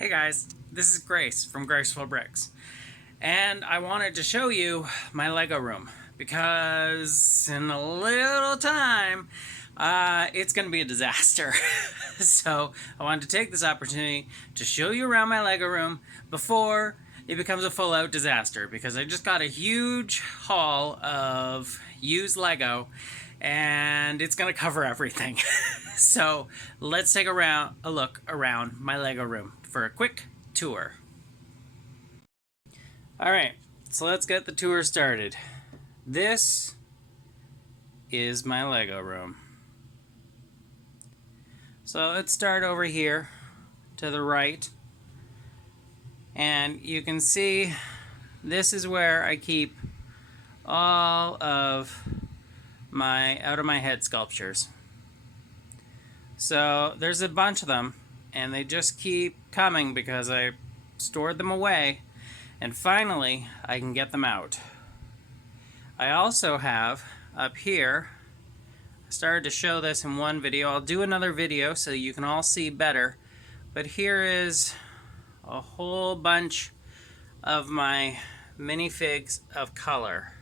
Hey guys, this is Grace from Graceful Bricks, and I wanted to show you my Lego room because in a little time it's going to be a disaster. So I wanted to take this opportunity to show you around my Lego room before it becomes a full-out disaster, because I just got a huge haul of used Lego and it's going to cover everything. So let's take a look around my Lego room for a quick tour. Alright, so let's get the tour started. This is my Lego room. So let's start over here to the right. And you can see this is where I keep all of my out-of-my-head sculptures. So there's a bunch of them, and they just keep coming because I stored them away, and finally I can get them out. I also have up here, I started to show this in one video, I'll do another video so you can all see better, but here is a whole bunch of my minifigs of color.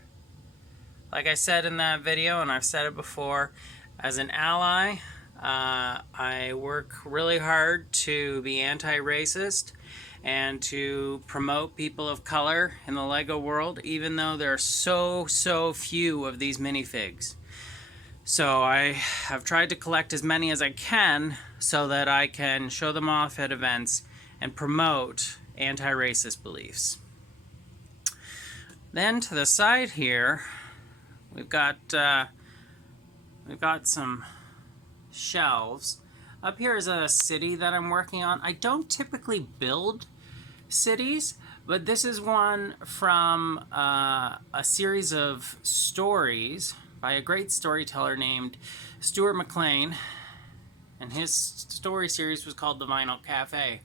Like I said in that video, and I've said it before, as an ally, I work really hard to be anti-racist and to promote people of color in the Lego world, even though there are so few of these minifigs. So I have tried to collect as many as I can so that I can show them off at events and promote anti-racist beliefs. Then to the side here, we've got some shelves. Up here is a city that I'm working on. I don't typically build cities, but this is one from a series of stories by a great storyteller named Stuart McLean, and his story series was called The Vinyl Cafe.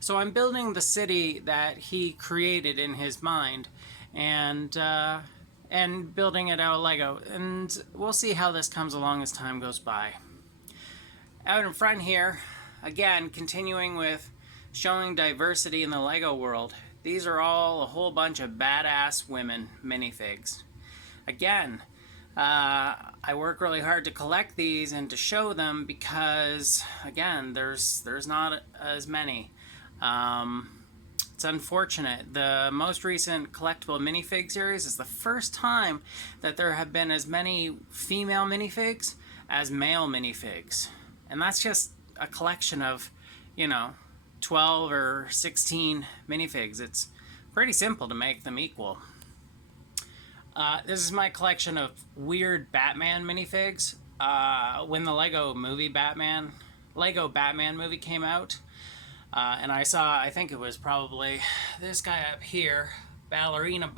So I'm building the city that he created in his mind, and building it out of Lego, and we'll see how this comes along as time goes by. Out in front here, again, continuing with showing diversity in the Lego world, these are all a whole bunch of badass women minifigs. Again, I work really hard to collect these and to show them because, again, there's not as many. It's unfortunate. The most recent collectible minifig series is the first time that there have been as many female minifigs as male minifigs. And that's just a collection of, 12 or 16 minifigs. It's pretty simple to make them equal. This is my collection of weird Batman minifigs. When the Lego Batman movie came out, and I think it was probably this guy up here, Ballerina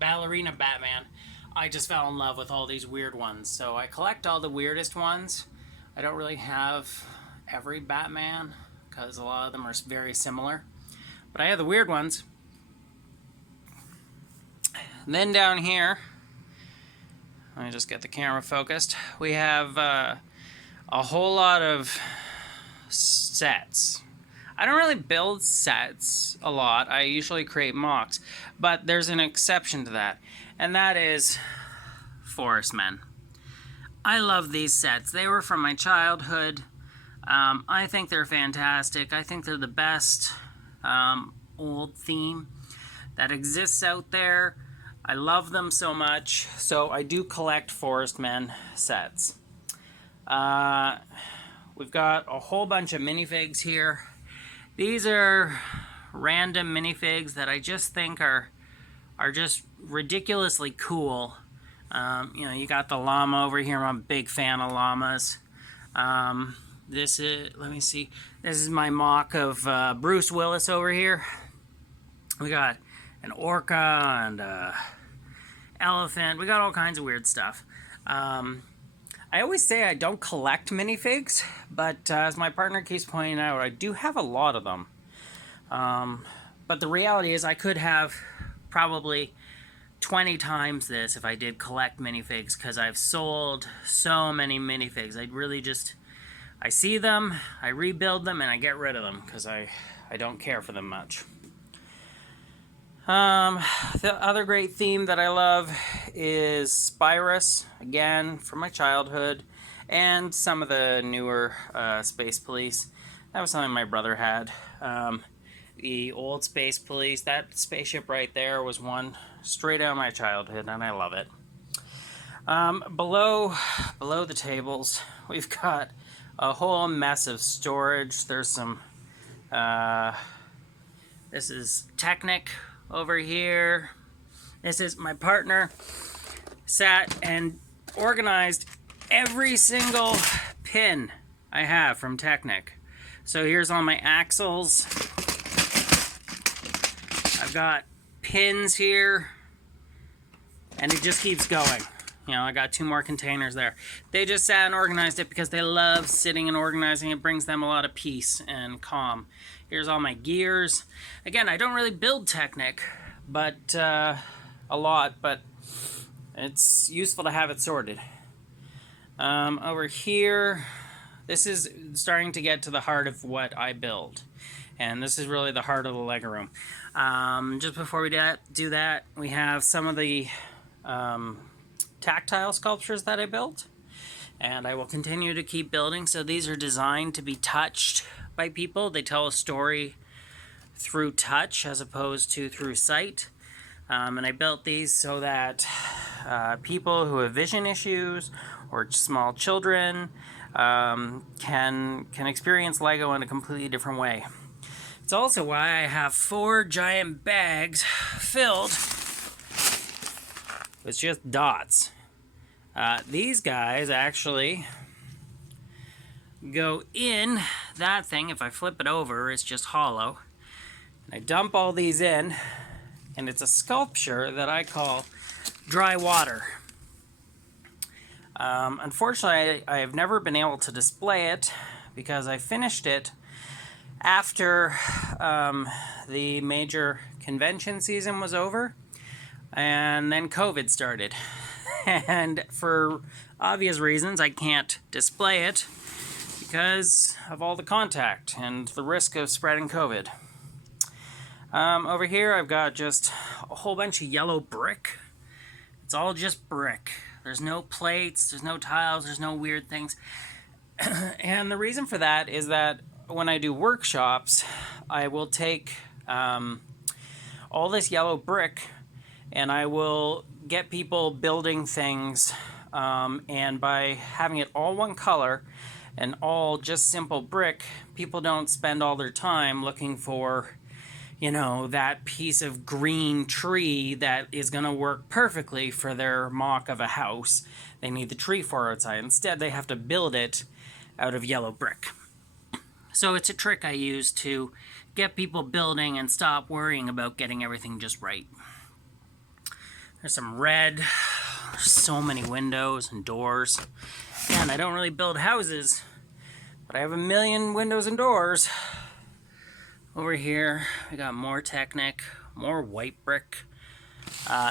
Batman. I just fell in love with all these weird ones. So I collect all the weirdest ones. I don't really have every Batman because a lot of them are very similar. But I have the weird ones. And then down here, let me just get the camera focused. We have a whole lot of sets. I don't really build sets a lot. I usually create mocks. But there's an exception to that. And that is Forest Men. I love these sets. They were from my childhood. I think they're fantastic. I think they're the best old theme that exists out there. I love them so much. So I do collect Forest Men sets. We've got a whole bunch of minifigs here. These are random minifigs that I just think are just ridiculously cool. You got the llama over here. I'm a big fan of llamas. This is my mock of Bruce Willis over here. We got an orca and elephant. We got all kinds of weird stuff. I always say I don't collect minifigs, but as my partner keeps pointing out, I do have a lot of them. But the reality is I could have probably 20 times this if I did collect minifigs, because I've sold so many minifigs. I see them, I rebuild them, and I get rid of them because I don't care for them much. The other great theme that I love is Spirus, again, from my childhood, and some of the newer Space Police. That was something my brother had. The old Space Police, that spaceship right there was one straight out of my childhood, and I love it. Below the tables, we've got a whole mess of storage. There's some, this is Technic over here. This is my partner sat and organized every single pin I have from Technic. So here's all my axles. I've got pins here, and it just keeps going. You know, I got 2 more containers there. They just sat and organized it because they love sitting and organizing. It brings them a lot of peace and calm. Here's all my gears. Again, I don't really build Technic, but a lot, but it's useful to have it sorted. Over here, this is starting to get to the heart of what I build. And this is really the heart of the Lego room. Just before we do that, we have some of the tactile sculptures that I built, and I will continue to keep building. So these are designed to be touched by people. They tell a story through touch as opposed to through sight. And I built these so that people who have vision issues or small children can experience Lego in a completely different way. It's also why I have 4 giant bags filled with just dots. These guys actually go in that thing. If I flip it over, it's just hollow. And I dump all these in, and it's a sculpture that I call Dry Water. Unfortunately, I have never been able to display it because I finished it after the major convention season was over, and then COVID started. And for obvious reasons, I can't display it because of all the contact and the risk of spreading COVID. Over here, I've got just a whole bunch of yellow brick. It's all just brick. There's no plates, there's no tiles, there's no weird things. And the reason for that is that when I do workshops, I will take all this yellow brick and I will get people building things, and by having it all one color and all just simple brick, people don't spend all their time looking for, you know, that piece of green tree that is going to work perfectly for their mock of a house. They need the tree for outside. Instead, they have to build it out of yellow brick. So it's a trick I use to get people building and stop worrying about getting everything just right. There's some red. There's so many windows and doors. And I don't really build houses, but I have a million windows and doors. Over here, we got more Technic, more white brick.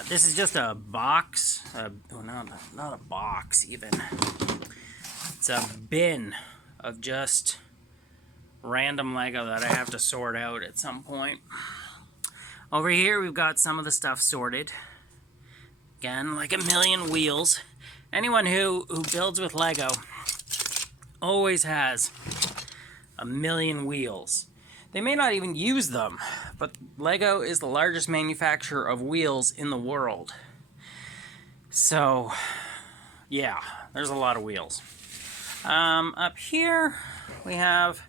This is just a box. Not a box, even. It's a bin of just random Lego that I have to sort out at some point. Over here, we've got some of the stuff sorted. Again, like a million wheels. Anyone who builds with Lego always has a million wheels. They may not even use them, but Lego is the largest manufacturer of wheels in the world. So, yeah, there's a lot of wheels. Up here, we have,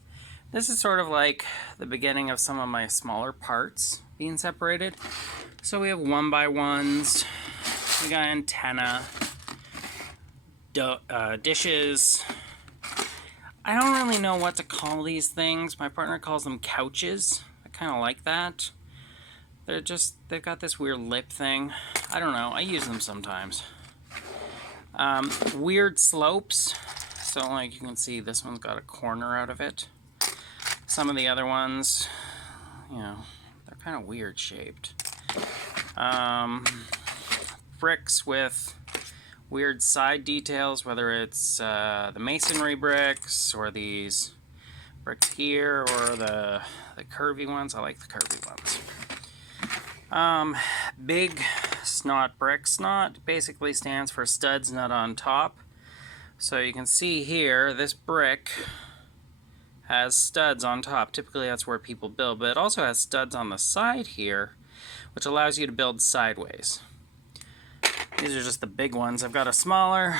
this is sort of like the beginning of some of my smaller parts being separated. So we have 1x1s, we got antenna, dishes. I don't really know what to call these things. My partner calls them couches. I kind of like that. They've got this weird lip thing. I don't know. I use them sometimes. Weird slopes. So like you can see, this one's got a corner out of it. Some of the other ones, you know, they're kind of weird shaped. Bricks with weird side details, whether it's the masonry bricks or these bricks here or the curvy ones. I like the curvy ones. Big snot brick. Snot basically stands for studs not on top. So you can see here, this brick has studs on top. Typically that's where people build, but it also has studs on the side here, which allows you to build sideways. These are just the big ones. I've got a smaller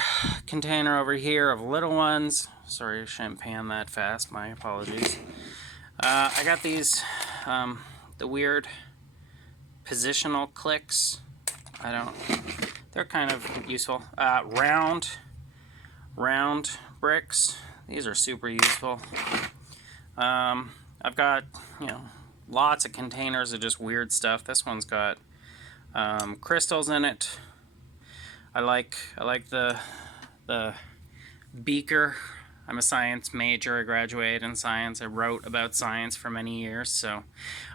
container over here of little ones. Sorry, I shouldn't pan that fast. My apologies. I got these, the weird positional clicks. They're kind of useful. Round bricks. These are super useful. I've got, lots of containers of just weird stuff. This one's got crystals in it. I like the beaker. I'm a science major. I graduated in science. I wrote about science for many years, so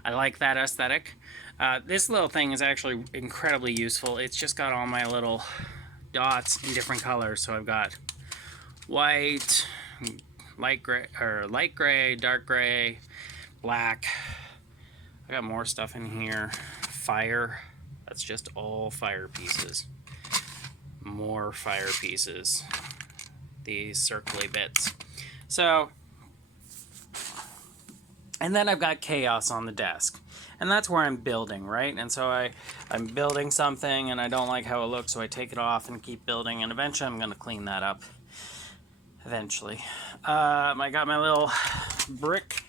I like that aesthetic. This little thing is actually incredibly useful. It's just got all my little dots in different colors. So I've got white, light gray, dark gray, black. I got more stuff in here. Fire. That's just all fire pieces. More fire pieces. These circly bits. So, and then I've got chaos on the desk. And that's where I'm building, right? And so I'm building something and I don't like how it looks, so I take it off and keep building, and eventually I'm going to clean that up. Eventually. I got my little brick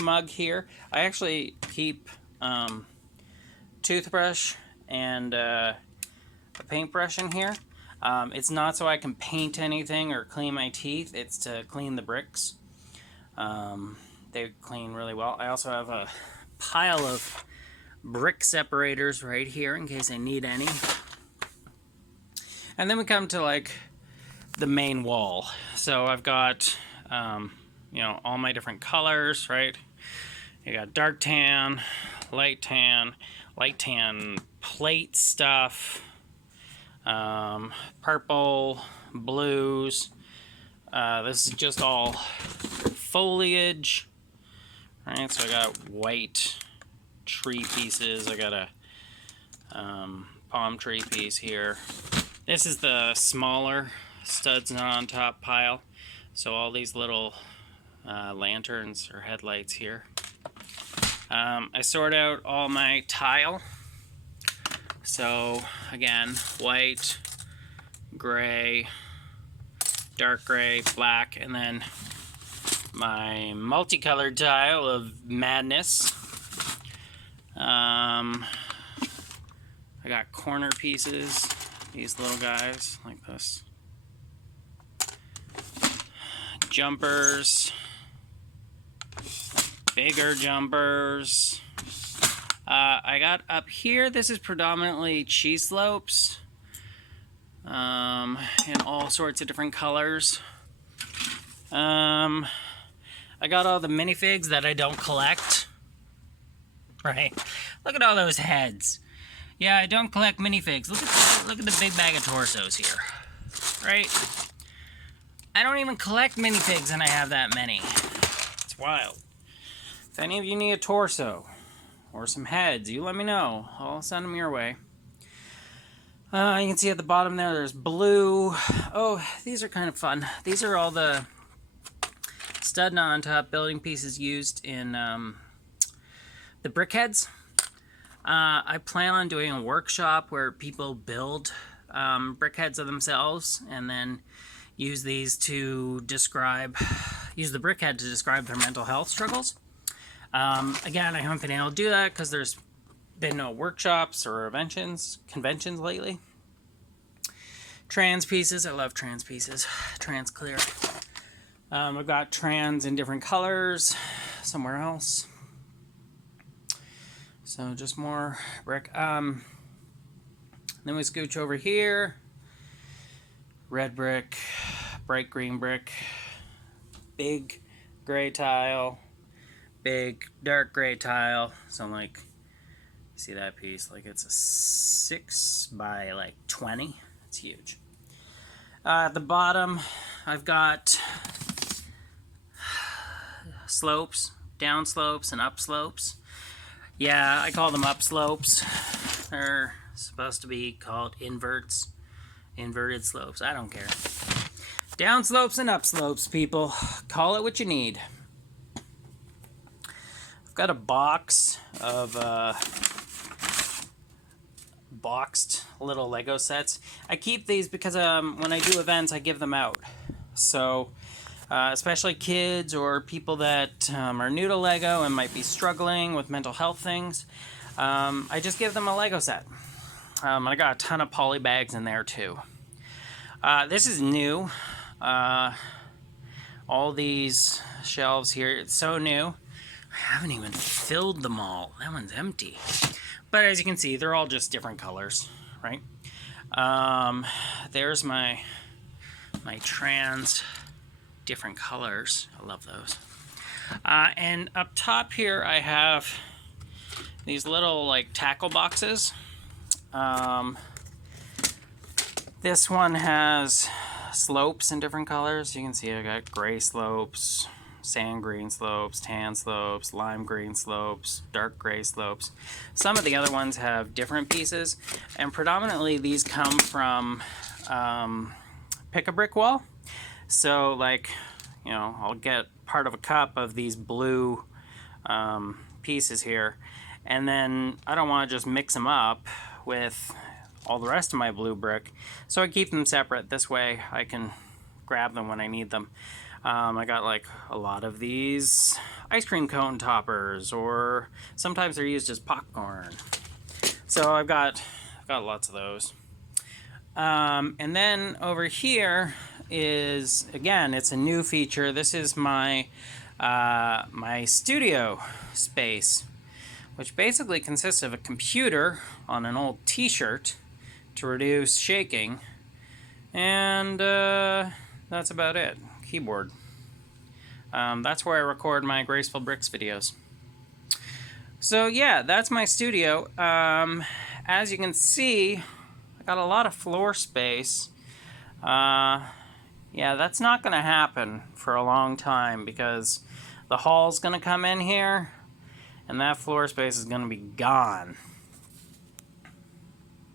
mug here. I actually keep toothbrush and a paintbrush in here. It's not so I can paint anything or clean my teeth. It's to clean the bricks. They clean really well. I also have a pile of brick separators right here in case I need any. And then we come to like the main wall. So I've got all my different colors, right? You got dark tan, light tan plate stuff, purple, blues. This is just all foliage. Right, so I got white tree pieces. I got a palm tree piece here. This is the smaller studs not on top pile. So all these little lanterns or headlights here. I sort out all my tile. So again, white, gray, dark gray, black, and then my multicolored tile of madness. I got corner pieces, these little guys like this. Jumpers, bigger jumpers. I got up here, this is predominantly cheese slopes in all sorts of different colors. I got all the minifigs that I don't collect. Right? Look at all those heads. Yeah, I don't collect minifigs. Look at the big bag of torsos here. Right? I don't even collect minifigs and I have that many. It's wild. If any of you need a torso or some heads, you let me know. I'll send them your way. You can see at the bottom there's blue. Oh, these are kind of fun. These are all the stud not on top building pieces used in the brickheads. I plan on doing a workshop where people build brickheads of themselves and then use these to use the brickhead to describe their mental health struggles. Again, I haven't been able to do that because there's been no workshops or conventions lately. Trans pieces, I love trans pieces. Trans clear. I've got trans in different colors somewhere else. So just more brick. Then we scooch over here. Red brick, bright green brick, big gray tile, big dark gray tile. So I'm like, see that piece? Like it's a 6 by like 20. It's huge. At the bottom, I've got slopes, down slopes, and up slopes. Yeah, I call them up slopes. They're supposed to be called inverts, inverted slopes. I don't care. Down slopes and up slopes, people. Call it what you need. I've got a box of boxed little Lego sets. I keep these because when I do events, I give them out. So, especially kids or people that are new to Lego and might be struggling with mental health things, I just give them a Lego set. I got a ton of poly bags in there too. This is new. All these shelves here, it's so new. I haven't even filled them all. That one's empty. But as you can see, they're all just different colors, right? There's my trans different colors. I love those. And up top here, I have these little like tackle boxes. This one has slopes in different colors. You can see I got gray slopes, sand green slopes, tan slopes, lime green slopes, dark gray slopes. Some of the other ones have different pieces, and predominantly these come from Pick-a-Brick Wall. So like, you know, I'll get part of a cup of these blue pieces here, and then I don't want to just mix them up with all the rest of my blue brick, so I keep them separate. This way I can grab them when I need them. I got like a lot of these ice cream cone toppers, or sometimes they're used as popcorn. So I've got lots of those. And then over here is, again, it's a new feature. This is my my studio space, which basically consists of a computer on an old t-shirt to reduce shaking, and that's about it. Keyboard. That's where I record my Graceful Bricks videos. So yeah, that's my studio. As you can see, I got a lot of floor space. Yeah, that's not going to happen for a long time because the hall's going to come in here, and that floor space is going to be gone.